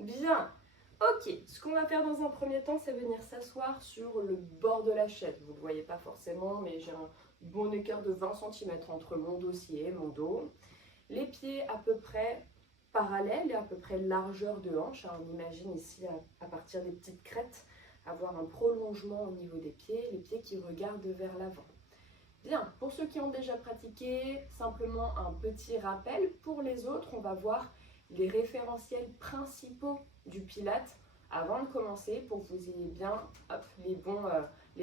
Bien. Ok, ce qu'on va faire dans un premier temps, c'est venir s'asseoir sur le bord de la chaise. Vous ne le voyez pas forcément, mais j'ai un bon écart de 20 cm entre mon dossier et mon dos. Les pieds à peu près parallèles et à peu près largeur de hanche. On imagine ici, à partir des petites crêtes, avoir un prolongement au niveau des pieds, les pieds qui regardent vers l'avant. Bien, pour ceux qui ont déjà pratiqué, simplement un petit rappel. Pour les autres, on va voir les référentiels principaux du Pilates avant de commencer pour que vous ayez bien les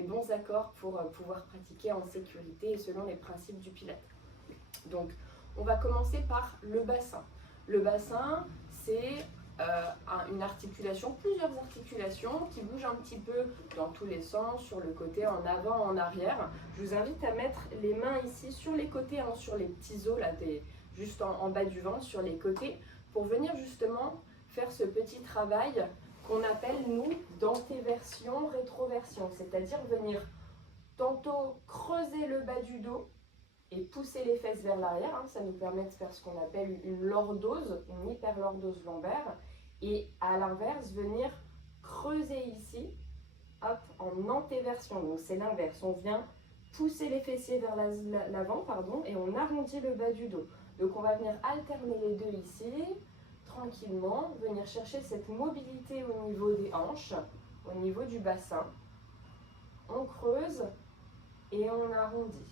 bons accords pour pouvoir pratiquer en sécurité et selon les principes du Pilates. Donc, on va commencer par le bassin. Le bassin, c'est une articulation, plusieurs articulations qui bougent un petit peu dans tous les sens, sur le côté, en avant, en arrière. Je vous invite à mettre les mains ici sur les côtés, sur les petits os, là, juste en bas du ventre, sur les côtés, pour venir justement faire ce petit travail qu'on appelle, nous, d'antéversion, rétroversion, c'est-à-dire venir tantôt creuser le bas du dos et pousser les fesses vers l'arrière. Ça nous permet de faire ce qu'on appelle une lordose, une hyperlordose lombaire. Et à l'inverse, venir creuser ici, en antéversion. Donc c'est l'inverse, on vient pousser les fessiers vers l'avant, et on arrondit le bas du dos. Donc on va venir alterner les deux ici, tranquillement, venir chercher cette mobilité au niveau des hanches, au niveau du bassin. On creuse et on arrondit.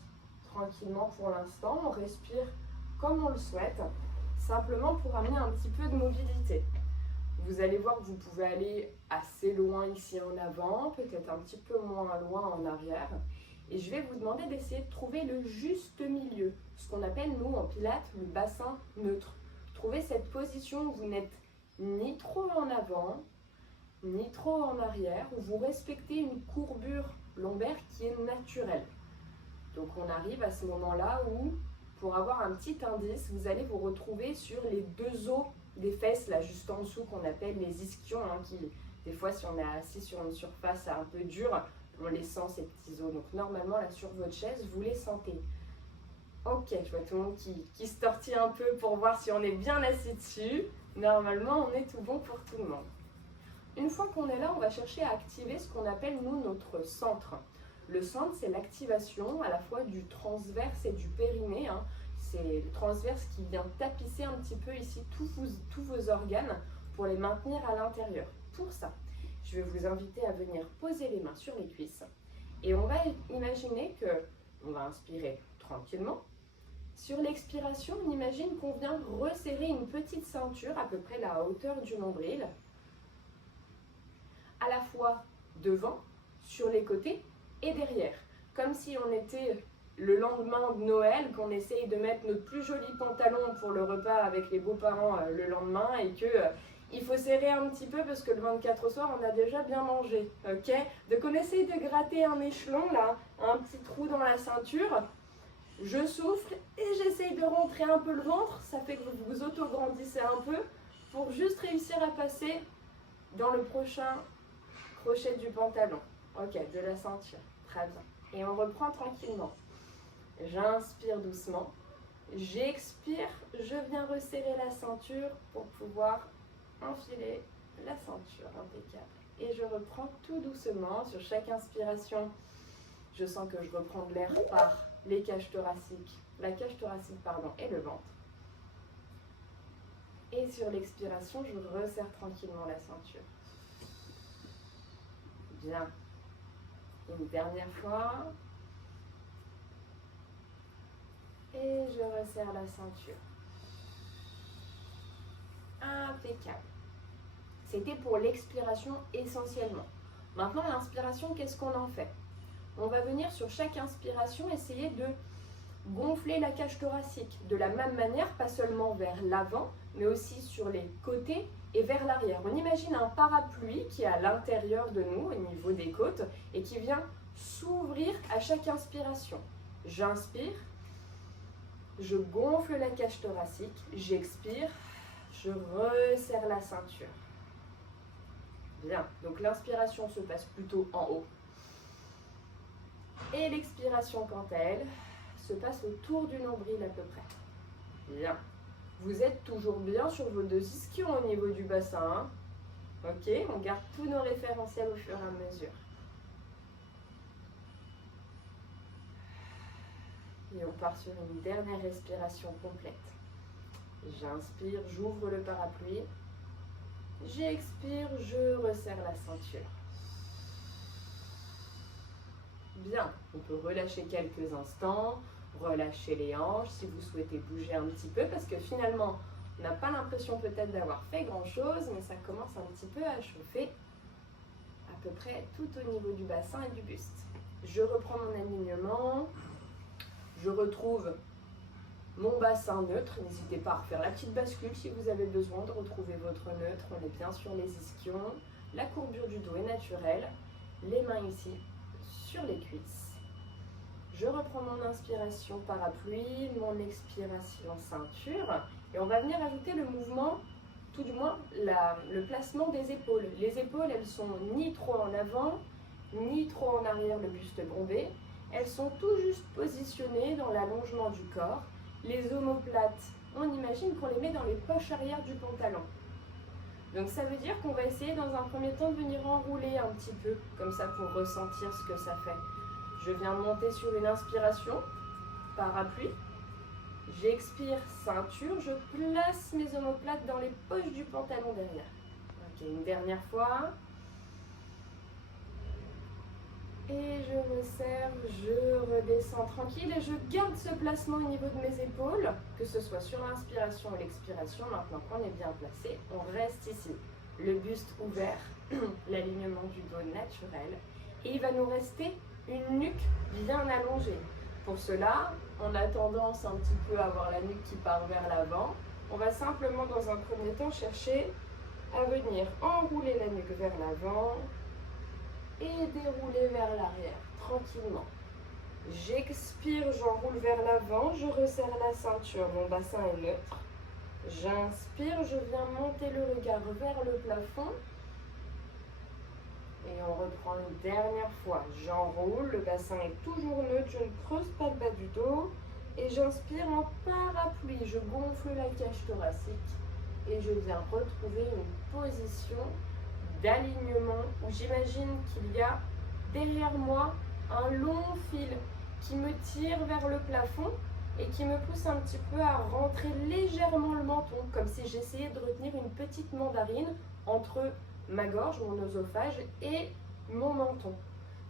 Tranquillement pour l'instant, on respire comme on le souhaite, simplement pour amener un petit peu de mobilité. Vous allez voir que vous pouvez aller assez loin ici en avant, peut-être un petit peu moins loin en arrière. Et je vais vous demander d'essayer de trouver le juste milieu, ce qu'on appelle nous en pilates le bassin neutre. Trouvez cette position où vous n'êtes ni trop en avant, ni trop en arrière, où vous respectez une courbure lombaire qui est naturelle. Donc on arrive à ce moment-là où, pour avoir un petit indice, vous allez vous retrouver sur les deux os des fesses, là juste en dessous, qu'on appelle les ischions, qui, des fois, si on est assis sur une surface un peu dure, on les sent, ces petits os. Donc normalement, là sur votre chaise, vous les sentez. Ok, je vois tout le monde qui se tortille un peu pour voir si on est bien assis dessus. Normalement, on est tout bon pour tout le monde. Une fois qu'on est là, on va chercher à activer ce qu'on appelle, nous, notre centre. Le centre, c'est l'activation à la fois du transverse et du périnée. C'est le transverse qui vient tapisser un petit peu ici tous vos organes pour les maintenir à l'intérieur. Pour ça, je vais vous inviter à venir poser les mains sur les cuisses. Et on va imaginer qu'on va inspirer tranquillement. Sur l'expiration, on imagine qu'on vient resserrer une petite ceinture à peu près la hauteur du nombril, à la fois devant, sur les côtés et derrière. Comme si on était le lendemain de Noël, qu'on essaye de mettre notre plus joli pantalon pour le repas avec les beaux-parents le lendemain et que il faut serrer un petit peu parce que le 24 au soir, on a déjà bien mangé. Ok? Donc on essaye de gratter un échelon, là, un petit trou dans la ceinture. Je souffle et j'essaye de rentrer un peu le ventre. Ça fait que vous vous auto-grandissez un peu pour juste réussir à passer dans le prochain crochet du pantalon. Ok, de la ceinture. Très bien. Et on reprend tranquillement. J'inspire doucement. J'expire. Je viens resserrer la ceinture pour pouvoir enfiler la ceinture. Impeccable. Et je reprends tout doucement. Sur chaque inspiration, je sens que je reprends de l'air par les cages thoraciques, la cage thoracique et le ventre. Et sur l'expiration, je resserre tranquillement la ceinture. Bien. Une dernière fois. Et je resserre la ceinture. Impeccable. C'était pour l'expiration essentiellement. Maintenant, l'inspiration, qu'est-ce qu'on en fait? On va venir sur chaque inspiration essayer de gonfler la cage thoracique. De la même manière, pas seulement vers l'avant, mais aussi sur les côtés et vers l'arrière. On imagine un parapluie qui est à l'intérieur de nous, au niveau des côtes, et qui vient s'ouvrir à chaque inspiration. J'inspire, je gonfle la cage thoracique, j'expire, je resserre la ceinture. Bien, donc l'inspiration se passe plutôt en haut. Et l'expiration, quant à elle, se passe autour du nombril à peu près. Bien. Vous êtes toujours bien sur vos deux ischions au niveau du bassin. Ok, on garde tous nos référentiels au fur et à mesure. Et on part sur une dernière respiration complète. J'inspire, j'ouvre le parapluie. J'expire, je resserre la ceinture. Bien, on peut relâcher quelques instants, relâcher les hanches si vous souhaitez bouger un petit peu parce que finalement, on n'a pas l'impression peut-être d'avoir fait grand-chose, mais ça commence un petit peu à chauffer à peu près tout au niveau du bassin et du buste. Je reprends mon alignement, je retrouve mon bassin neutre. N'hésitez pas à refaire la petite bascule si vous avez besoin de retrouver votre neutre. On est bien sur les ischions, la courbure du dos est naturelle, les mains ici sur les cuisses. Je reprends mon inspiration parapluie, mon expiration ceinture et on va venir ajouter le mouvement, tout du moins le placement des épaules. Les épaules, elles sont ni trop en avant, ni trop en arrière, le buste bombé. Elles sont tout juste positionnées dans l'allongement du corps. Les omoplates, on imagine qu'on les met dans les poches arrière du pantalon. Donc ça veut dire qu'on va essayer dans un premier temps de venir enrouler un petit peu, comme ça pour ressentir ce que ça fait. Je viens monter sur une inspiration, parapluie. J'expire, ceinture. Je place mes omoplates dans les poches du pantalon derrière. Ok, une dernière fois. Et je resserre, je redescends tranquille et je garde ce placement au niveau de mes épaules, que ce soit sur l'inspiration ou l'expiration. Maintenant qu'on est bien placé, on reste ici. Le buste ouvert, l'alignement du dos naturel. Et il va nous rester une nuque bien allongée. Pour cela, on a tendance un petit peu à avoir la nuque qui part vers l'avant. On va simplement dans un premier temps chercher à venir enrouler la nuque vers l'avant et dérouler vers l'arrière, tranquillement. J'expire, j'enroule vers l'avant, je resserre la ceinture, mon bassin est neutre. J'inspire, je viens monter le regard vers le plafond. Et on reprend une dernière fois. J'enroule, le bassin est toujours neutre, je ne creuse pas le bas du dos. Et j'inspire en parapluie, je gonfle la cage thoracique. Et je viens retrouver une position d'alignement où j'imagine qu'il y a derrière moi un long fil qui me tire vers le plafond et qui me pousse un petit peu à rentrer légèrement le menton, comme si j'essayais de retenir une petite mandarine entre ma gorge, mon œsophage et mon menton.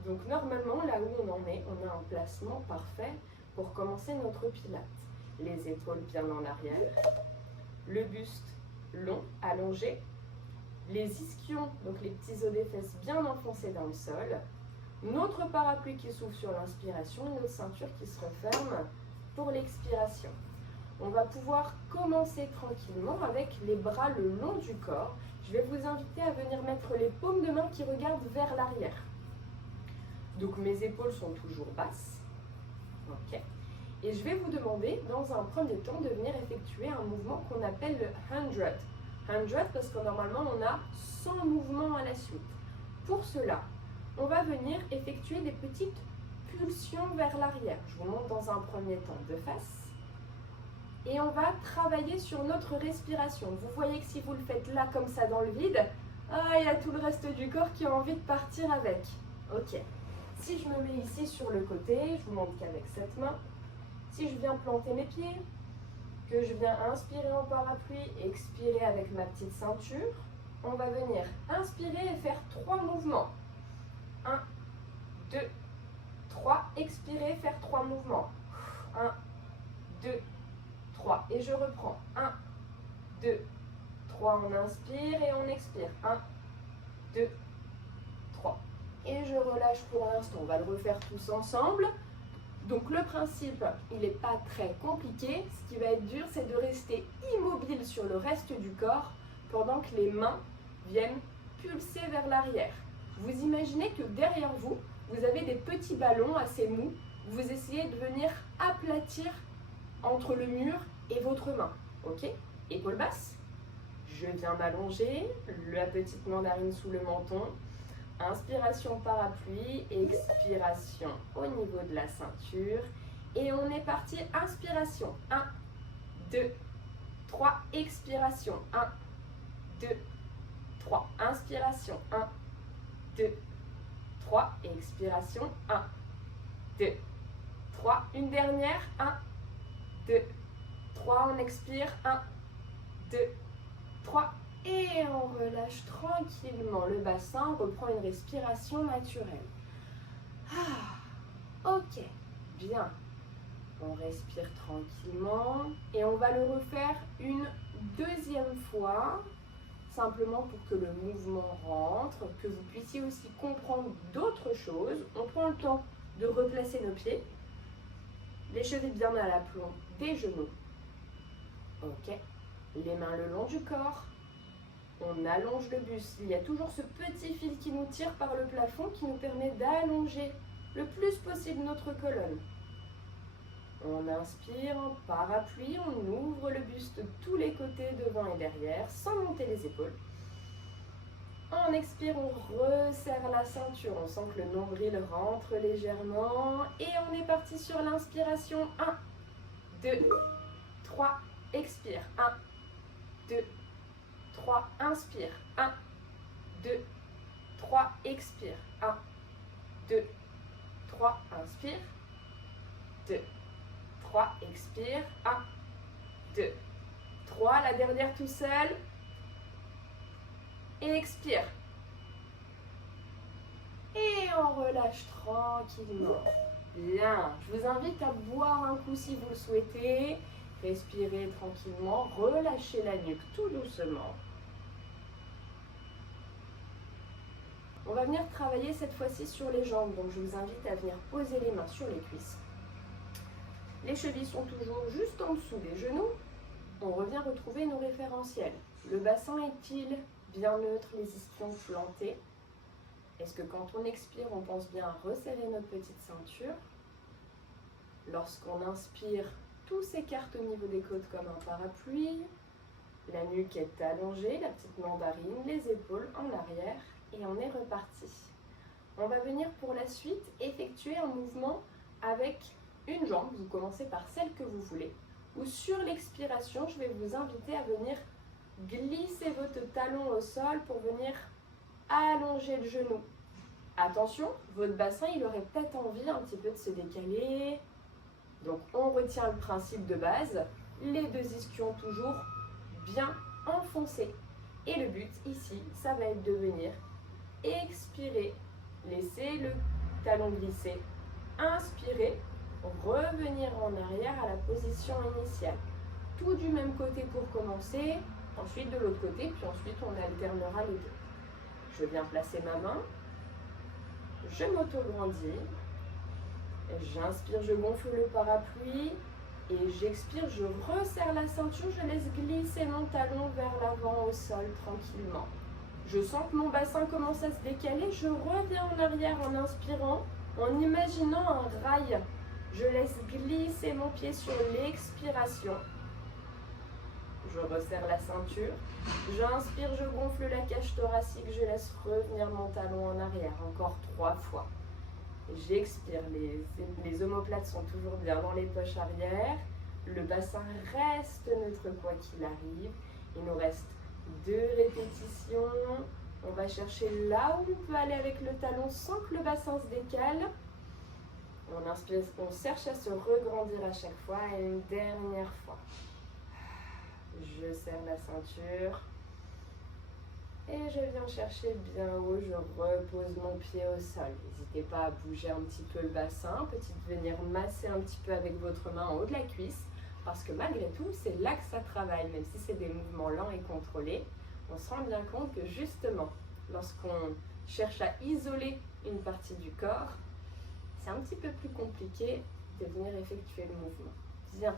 Donc normalement, là où on en est, on a un placement parfait pour commencer notre pilate. Les épaules bien en arrière, le buste long, allongé, les ischions, donc les petits os des fesses bien enfoncés dans le sol, notre parapluie qui s'ouvre sur l'inspiration, notre ceinture qui se referme pour l'expiration. On va pouvoir commencer tranquillement avec les bras le long du corps. Je vais vous inviter à venir mettre les paumes de main qui regardent vers l'arrière. Donc mes épaules sont toujours basses. Ok. Et je vais vous demander, dans un premier temps, de venir effectuer un mouvement qu'on appelle le 100. 100 parce que normalement on a 100 mouvements à la suite. Pour cela, on va venir effectuer des petites pulsions vers l'arrière. Je vous montre dans un premier temps de face. Et on va travailler sur notre respiration. Vous voyez que si vous le faites là comme ça dans le vide, il y a tout le reste du corps qui a envie de partir avec. Ok. Si je me mets ici sur le côté, je vous montre qu'avec cette main, si je viens planter mes pieds, que je viens inspirer en parapluie, expirer avec ma petite ceinture, on va venir inspirer et faire 3 mouvements. 1, 2, 3. Expirer, faire 3 mouvements. 1, 2, 3. Et je reprends. 1, 2, 3. On inspire et on expire. 1, 2, 3. Et je relâche pour l'instant. On va le refaire tous ensemble. Donc le principe, il n'est pas très compliqué. Ce qui va être dur, c'est de rester immobile sur le reste du corps pendant que les mains viennent pulser vers l'arrière. Vous imaginez que derrière vous, vous avez des petits ballons assez mous. Vous essayez de venir aplatir entre le mur et votre main. Ok? Épaules basses. Je viens m'allonger, la petite mandarine sous le menton. Inspiration parapluie, expiration au niveau de la ceinture. Et on est parti, inspiration. 1, 2, 3, expiration. 1, 2, 3. Inspiration. 1, 2, 3. Expiration. 1, 2, 3. Une dernière. 1, 2, 3. On expire. 1, 2, 3. Et on relâche tranquillement le bassin. On reprend une respiration naturelle. Ok, bien. On respire tranquillement et on va le refaire une deuxième fois, simplement pour que le mouvement rentre, que vous puissiez aussi comprendre d'autres choses. On prend le temps de replacer nos pieds, les chevilles bien à l'aplomb des genoux. Ok, les mains le long du corps. On allonge le buste. Il y a toujours ce petit fil qui nous tire par le plafond qui nous permet d'allonger le plus possible notre colonne. On inspire en parapluie, on ouvre le buste de tous les côtés, devant et derrière, sans monter les épaules. On expire, on resserre la ceinture, on sent que le nombril rentre légèrement. Et on est parti sur l'inspiration. 1, 2, 3, expire. 1, 2, 3, inspire. 1, 2, 3, expire. 1, 2, 3, inspire. 2, 3, expire. 1, 2, 3. La dernière tout seul. Et expire. Et on relâche tranquillement. Bien. Je vous invite à boire un coup si vous le souhaitez. Respirez tranquillement. Relâchez la nuque tout doucement. On va venir travailler cette fois-ci sur les jambes. Donc je vous invite à venir poser les mains sur les cuisses. Les chevilles sont toujours juste en dessous des genoux. On revient retrouver nos référentiels. Le bassin est-il bien neutre, les ischions plantés? Est-ce que quand on expire, on pense bien à resserrer notre petite ceinture? Lorsqu'on inspire, tout s'écarte au niveau des côtes comme un parapluie. La nuque est allongée, la petite mandarine, les épaules en arrière et on est reparti. On va venir pour la suite effectuer un mouvement avec une jambe. Vous commencez par celle que vous voulez. Ou sur l'expiration, je vais vous inviter à venir glisser votre talon au sol pour venir allonger le genou. Attention, votre bassin, il aurait peut-être envie un petit peu de se décaler. Donc, on retient le principe de base. Les deux ischions toujours bien enfoncés. Et le but ici, ça va être de venir expirer. Laissez le talon glisser. Inspirer. Revenir en arrière à la position initiale. Tout du même côté pour commencer. Ensuite de l'autre côté. Puis ensuite, on alternera les deux. Je viens placer ma main. Je m'auto-grandis. J'inspire, je gonfle le parapluie. Et j'expire, je resserre la ceinture. Je laisse glisser mon talon vers l'avant au sol tranquillement. Je sens que mon bassin commence à se décaler. Je reviens en arrière en inspirant, en imaginant un rail. Je laisse glisser mon pied sur l'expiration. Je resserre la ceinture. J'inspire, je gonfle la cage thoracique. Je laisse revenir mon talon en arrière. Encore 3 fois. J'expire. Les omoplates sont toujours bien dans les poches arrière. Le bassin reste neutre quoi qu'il arrive. Il nous reste 2 répétitions. On va chercher là où on peut aller avec le talon sans que le bassin se décale. On inspire, on cherche à se regrandir à chaque fois. Et une dernière fois. Je serre la ceinture. Et je viens chercher bien haut. Je repose mon pied au sol. N'hésitez pas à bouger un petit peu le bassin. Peut-être venir masser un petit peu avec votre main en haut de la cuisse. Parce que malgré tout, c'est là que ça travaille. Même si c'est des mouvements lents et contrôlés, on se rend bien compte que justement, lorsqu'on cherche à isoler une partie du corps, c'est un petit peu plus compliqué de venir effectuer le mouvement. Bien.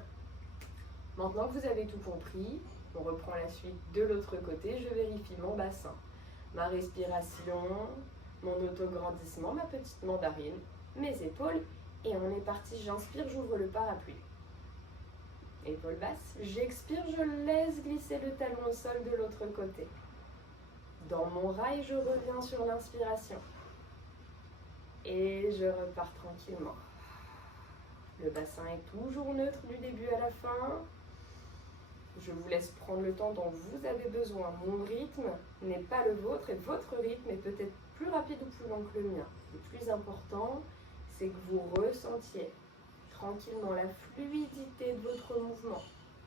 Maintenant que vous avez tout compris, on reprend la suite de l'autre côté. Je vérifie mon bassin, ma respiration, mon autograndissement, ma petite mandarine, mes épaules. Et on est parti. J'inspire, j'ouvre le parapluie. Épaules basses. J'expire, je laisse glisser le talon au sol de l'autre côté. Dans mon rail, je reviens sur l'inspiration. Et je repars tranquillement. Le bassin est toujours neutre du début à la fin. Je vous laisse prendre le temps dont vous avez besoin. Mon rythme n'est pas le vôtre et votre rythme est peut-être plus rapide ou plus lent que le mien. Le plus important, c'est que vous ressentiez tranquillement la fluidité de votre mouvement,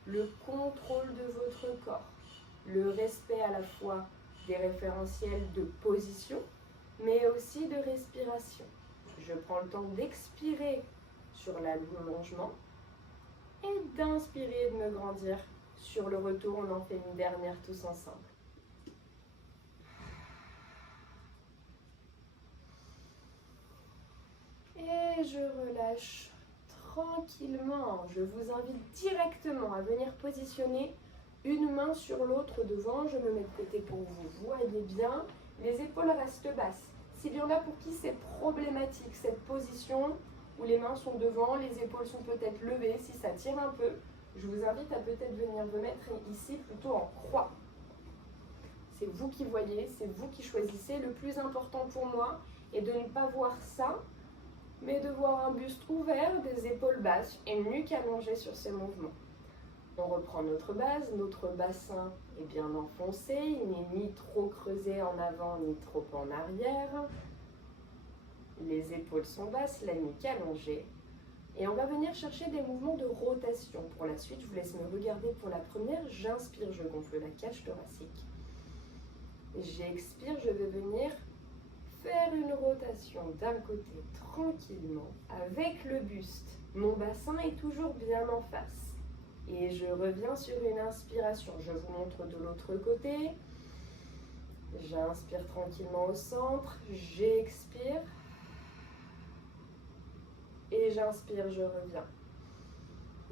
le contrôle de votre corps, le respect à la fois des référentiels de position, mais aussi de respiration. Je prends le temps d'expirer sur l'allongement et d'inspirer et de me grandir. Sur le retour, on en fait une dernière tous ensemble. Et je relâche tranquillement. Je vous invite directement à venir positionner une main sur l'autre devant. Je me mets de côté pour que vous voyez bien. Les épaules restent basses. S'il y en a pour qui c'est problématique, cette position où les mains sont devant, les épaules sont peut-être levées, si ça tire un peu, je vous invite à peut-être venir vous mettre ici plutôt en croix. C'est vous qui voyez, c'est vous qui choisissez. Le plus important pour moi est de ne pas voir ça, mais de voir un buste ouvert, des épaules basses et une nuque allongée sur ces mouvements. On reprend notre base, notre bassin est bien enfoncé, il n'est ni trop creusé en avant ni trop en arrière. Les épaules sont basses, la nuque allongée. Et on va venir chercher des mouvements de rotation. Pour la suite, je vous laisse me regarder pour la première. J'inspire, je gonfle la cage thoracique. J'expire, je vais venir faire une rotation d'un côté tranquillement avec le buste. Mon bassin est toujours bien en face. Et je reviens sur une inspiration. Je vous montre de l'autre côté. J'inspire tranquillement au centre. J'expire. Et j'inspire, je reviens.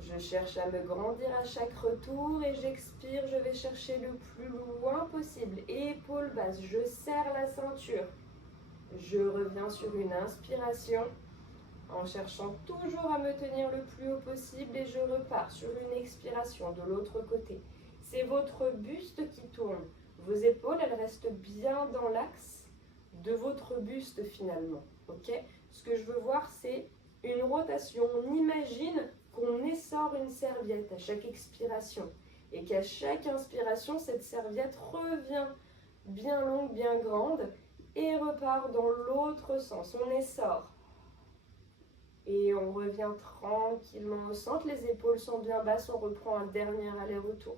Je cherche à me grandir à chaque retour et j'expire, je vais chercher le plus loin possible. Épaules basses, je serre la ceinture. Je reviens sur une inspiration en cherchant toujours à me tenir le plus haut possible et je repars sur une expiration de l'autre côté. C'est votre buste qui tourne. Vos épaules, elles restent bien dans l'axe de votre buste finalement. Ok ? Ce que je veux voir, c'est une rotation. On imagine qu'on essore une serviette à chaque expiration et qu'à chaque inspiration, cette serviette revient bien longue, bien grande et repart dans l'autre sens. On essore et on revient tranquillement au centre. Les épaules sont bien basses, on reprend un dernier aller-retour.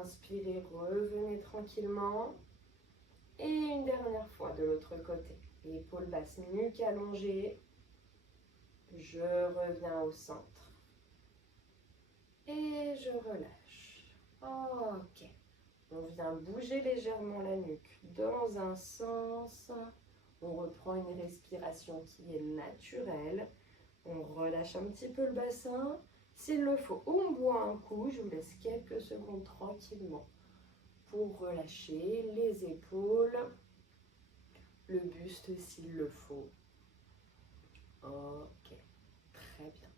Inspirez, revenez tranquillement et une dernière fois de l'autre côté. Épaules basses, nuque allongée. Je reviens au centre. Et je relâche. Ok. On vient bouger légèrement la nuque dans un sens. On reprend une respiration qui est naturelle. On relâche un petit peu le bassin. S'il le faut, on boit un coup. Je vous laisse quelques secondes tranquillement pour relâcher les épaules. Le buste s'il le faut. Ok, très bien.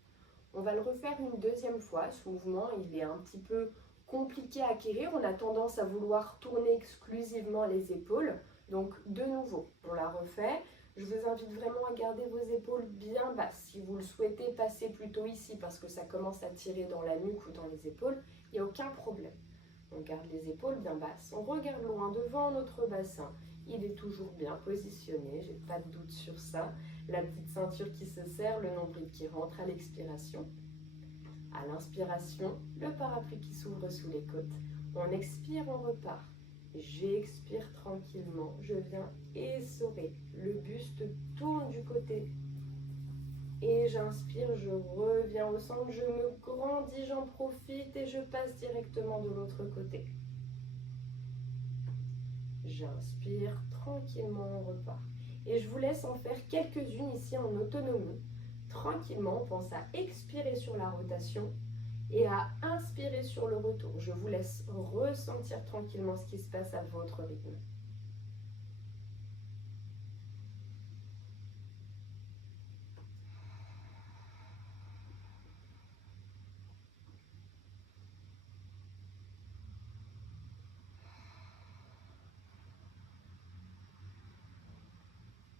On va le refaire une deuxième fois. Ce mouvement, il est un petit peu compliqué à acquérir. On a tendance à vouloir tourner exclusivement les épaules. Donc, de nouveau, on la refait. Je vous invite vraiment à garder vos épaules bien basses. Si vous le souhaitez, passez plutôt ici parce que ça commence à tirer dans la nuque ou dans les épaules. Il n'y a aucun problème. On garde les épaules bien basses. On regarde loin devant notre bassin. Il est toujours bien positionné, j'ai pas de doute sur ça. La petite ceinture qui se serre, le nombril qui rentre à l'expiration. À l'inspiration, le parapluie qui s'ouvre sous les côtes. On expire, on repart. J'expire tranquillement, je viens essorer. Le buste tourne du côté. Et j'inspire, je reviens au centre, je me grandis, j'en profite et je passe directement de l'autre côté. J'inspire, tranquillement on repart. Et je vous laisse en faire quelques-unes ici en autonomie. Tranquillement, on pense à expirer sur la rotation et à inspirer sur le retour. Je vous laisse ressentir tranquillement ce qui se passe à votre rythme.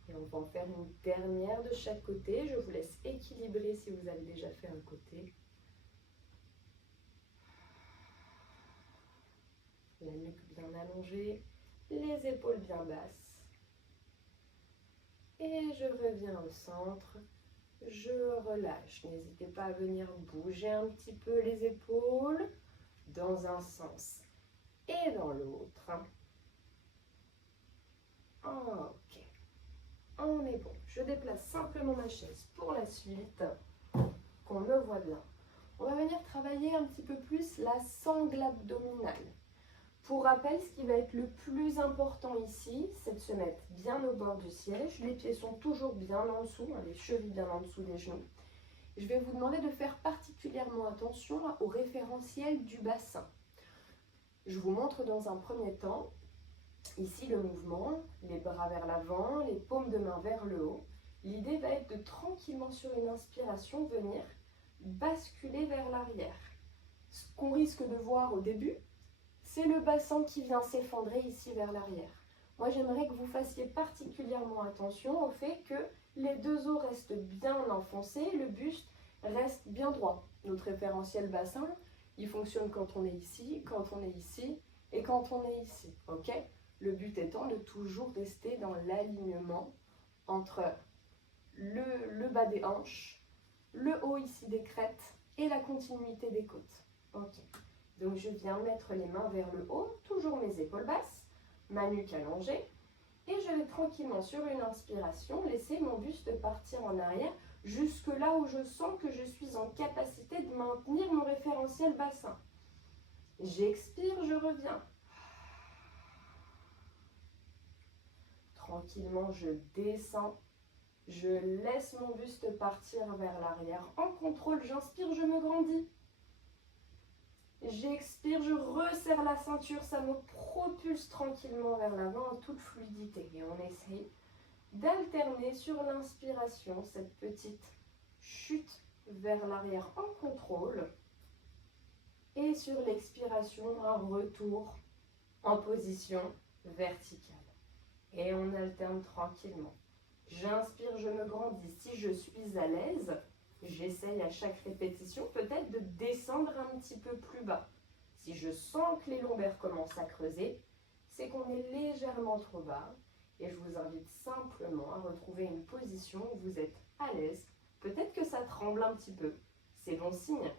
Et on va en faire une dernière de chaque côté. Je vous laisse équilibrer si vous avez déjà fait un côté. la nuque bien allongée, les épaules bien basses. Et je reviens au centre, je relâche. N'hésitez pas à venir bouger un petit peu les épaules dans un sens et dans l'autre. Ok, on est bon. Je déplace simplement ma chaise pour la suite, qu'on me voit bien. On va venir travailler un petit peu plus la sangle abdominale. Pour rappel, ce qui va être le plus important ici, c'est de se mettre bien au bord du siège. Les pieds sont toujours bien en dessous, les chevilles bien en dessous des genoux. Je vais vous demander de faire particulièrement attention au référentiel du bassin. Je vous montre dans un premier temps, ici le mouvement, les bras vers l'avant, les paumes de main vers le haut. L'idée va être de tranquillement sur une inspiration venir basculer vers l'arrière. Ce qu'on risque de voir au début, c'est le bassin qui vient s'effondrer ici vers l'arrière. Moi, j'aimerais que vous fassiez particulièrement attention au fait que les deux os restent bien enfoncés, le buste reste bien droit. Notre référentiel bassin, il fonctionne quand on est ici, quand on est ici et quand on est ici. Ok ? Le but étant de toujours rester dans l'alignement entre le bas des hanches, le haut ici des crêtes et la continuité des côtes. Ok. Donc je viens mettre les mains vers le haut, toujours mes épaules basses, ma nuque allongée, et je vais tranquillement sur une inspiration laisser mon buste partir en arrière jusque là où je sens que je suis en capacité de maintenir mon référentiel bassin. J'expire, je reviens. Tranquillement, je descends, je laisse mon buste partir vers l'arrière. En contrôle, j'inspire, je me grandis. J'expire, je resserre la ceinture, ça me propulse tranquillement vers l'avant en toute fluidité. Et on essaye d'alterner sur l'inspiration cette petite chute vers l'arrière en contrôle. Et sur l'expiration, un retour en position verticale. Et on alterne tranquillement. J'inspire, je me grandis. Si je suis à l'aise, j'essaye à chaque répétition peut-être de descendre un petit peu plus bas. Si je sens que les lombaires commencent à creuser, c'est qu'on est légèrement trop bas. Et je vous invite simplement à retrouver une position où vous êtes à l'aise. Peut-être que ça tremble un petit peu. C'est bon signe.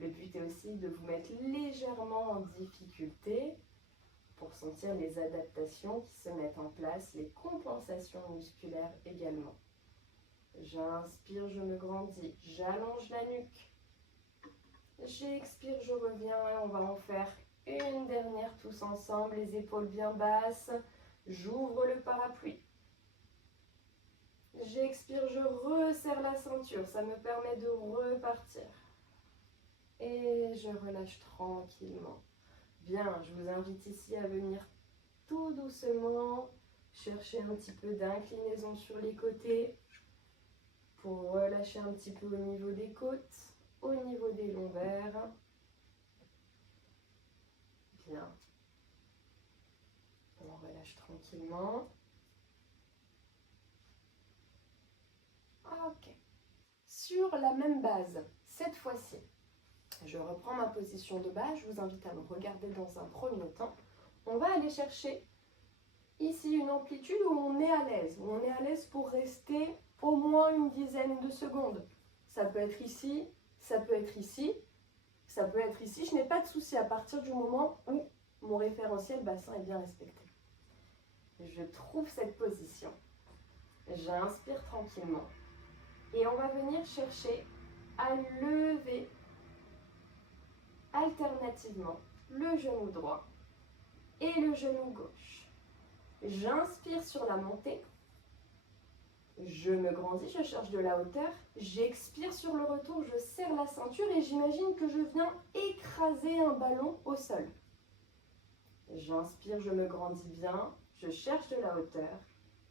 Le but est aussi de vous mettre légèrement en difficulté pour sentir les adaptations qui se mettent en place, les compensations musculaires également. J'inspire, je me grandis, j'allonge la nuque. J'expire, je reviens, on va en faire une dernière tous ensemble, les épaules bien basses. J'ouvre le parapluie. J'expire, je resserre la ceinture, ça me permet de repartir. Et je relâche tranquillement. Bien, je vous invite ici à venir tout doucement chercher un petit peu d'inclinaison sur les côtés pour relâcher un petit peu au niveau des côtes, au niveau des lombaires. Bien. On relâche tranquillement. Ok. Sur la même base, cette fois-ci, je reprends ma position de base. Je vous invite à me regarder dans un premier temps. On va aller chercher ici une amplitude où on est à l'aise. Où on est à l'aise pour rester au moins une dizaine de secondes. Ça peut être ici, ça peut être ici, ça peut être ici. Je n'ai pas de souci à partir du moment où mon référentiel bassin est bien respecté. Je trouve cette position. J'inspire tranquillement. Et on va venir chercher à lever alternativement le genou droit et le genou gauche. J'inspire sur la montée. Je me grandis, je cherche de la hauteur. J'expire sur le retour, je serre la ceinture et j'imagine que je viens écraser un ballon au sol. J'inspire, je me grandis bien, je cherche de la hauteur.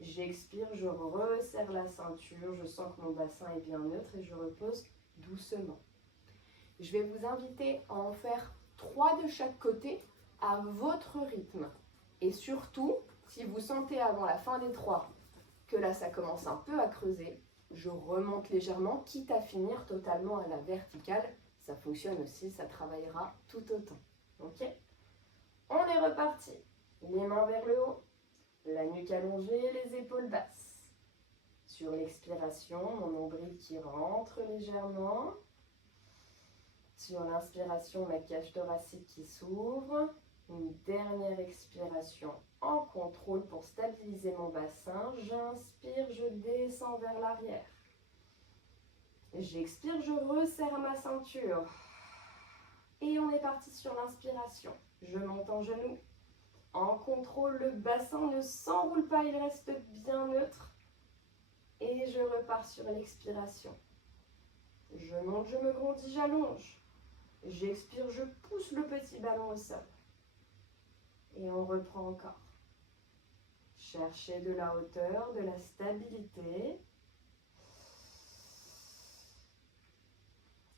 J'expire, je resserre la ceinture, je sens que mon bassin est bien neutre et je repose doucement. Je vais vous inviter à en faire 3 de chaque côté à votre rythme. Et surtout, si vous sentez avant la fin des 3 que là ça commence un peu à creuser, je remonte légèrement, quitte à finir totalement à la verticale. Ça fonctionne aussi, ça travaillera tout autant. Ok ? On est reparti. Les mains vers le haut, la nuque allongée, les épaules basses. Sur l'expiration, mon nombril qui rentre légèrement. Sur l'inspiration, ma cage thoracique qui s'ouvre. Une dernière expiration en contrôle pour stabiliser mon bassin. J'inspire, je descends vers l'arrière. J'expire, je resserre ma ceinture. Et on est parti sur l'inspiration. Je monte en genoux. En contrôle, le bassin ne s'enroule pas, il reste bien neutre. Et je repars sur l'expiration. Je monte, je me grandis, j'allonge. J'expire, je pousse le petit ballon au sol. Et on reprend encore. Cherchez de la hauteur, de la stabilité.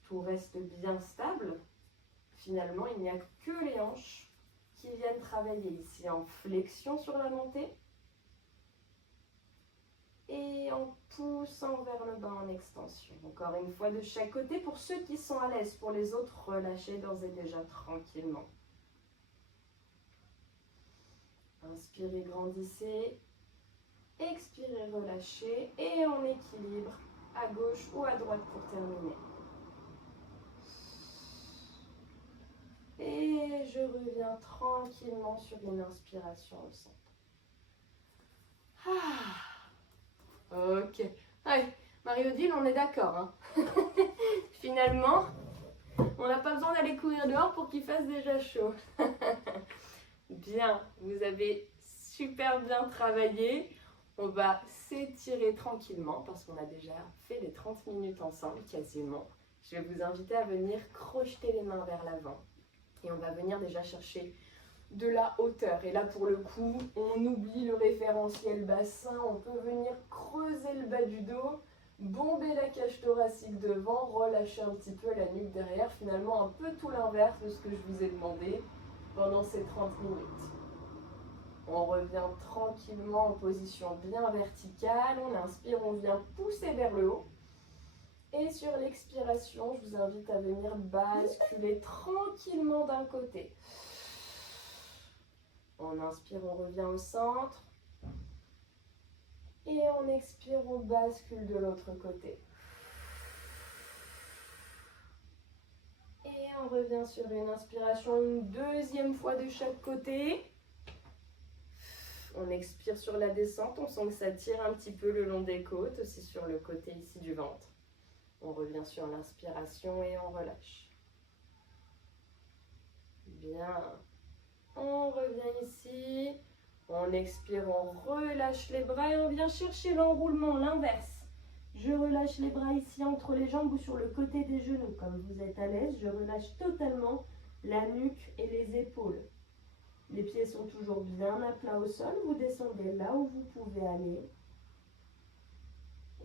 Tout reste bien stable. Finalement, il n'y a que les hanches qui viennent travailler ici en flexion sur la montée et en poussant vers le bas en extension. Encore une fois de chaque côté pour ceux qui sont à l'aise. Pour les autres, relâchez d'ores et déjà tranquillement. Inspirez, grandissez. Expirez, relâchez. Et en équilibre à gauche ou à droite pour terminer. Et je reviens tranquillement sur une inspiration au centre. Ok. Allez, Marie-Odile, on est d'accord. Hein. Finalement, on n'a pas besoin d'aller courir dehors pour qu'il fasse déjà chaud. Bien, vous avez super bien travaillé. On va s'étirer tranquillement parce qu'on a déjà fait les 30 minutes ensemble quasiment. Je vais vous inviter à venir crocheter les mains vers l'avant. Et on va venir déjà chercher de la hauteur. Et là, pour le coup, on oublie le référentiel bassin. On peut venir creuser le bas du dos, bomber la cage thoracique devant, relâcher un petit peu la nuque derrière. Finalement, un peu tout l'inverse de ce que je vous ai demandé pendant ces 30 minutes. On revient tranquillement en position bien verticale. On inspire, on vient pousser vers le haut. Et sur l'expiration, je vous invite à venir basculer tranquillement d'un côté. On inspire, on revient au centre. Et on expire, on bascule de l'autre côté. Et on revient sur une inspiration une deuxième fois de chaque côté. On expire sur la descente, on sent que ça tire un petit peu le long des côtes, aussi sur le côté ici du ventre. On revient sur l'inspiration et on relâche. Bien. On revient ici. On expire, on relâche les bras et on vient chercher l'enroulement, l'inverse. Je relâche les bras ici entre les jambes ou sur le côté des genoux. Comme vous êtes à l'aise, je relâche totalement la nuque et les épaules. Les pieds sont toujours bien à plat au sol. Vous descendez là où vous pouvez aller.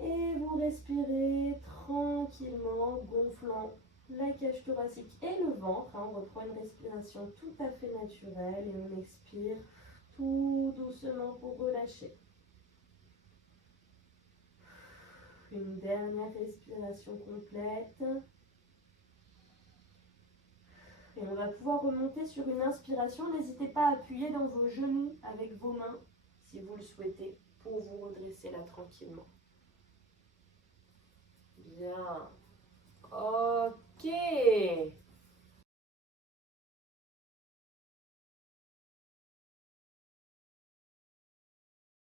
Et vous respirez tranquillement, gonflant la cage thoracique et le ventre. On reprend une respiration tout à fait naturelle et on expire tout doucement pour relâcher. Une dernière respiration complète. Et on va pouvoir remonter sur une inspiration. N'hésitez pas à appuyer dans vos genoux avec vos mains, si vous le souhaitez, pour vous redresser là tranquillement. Bien. Ok.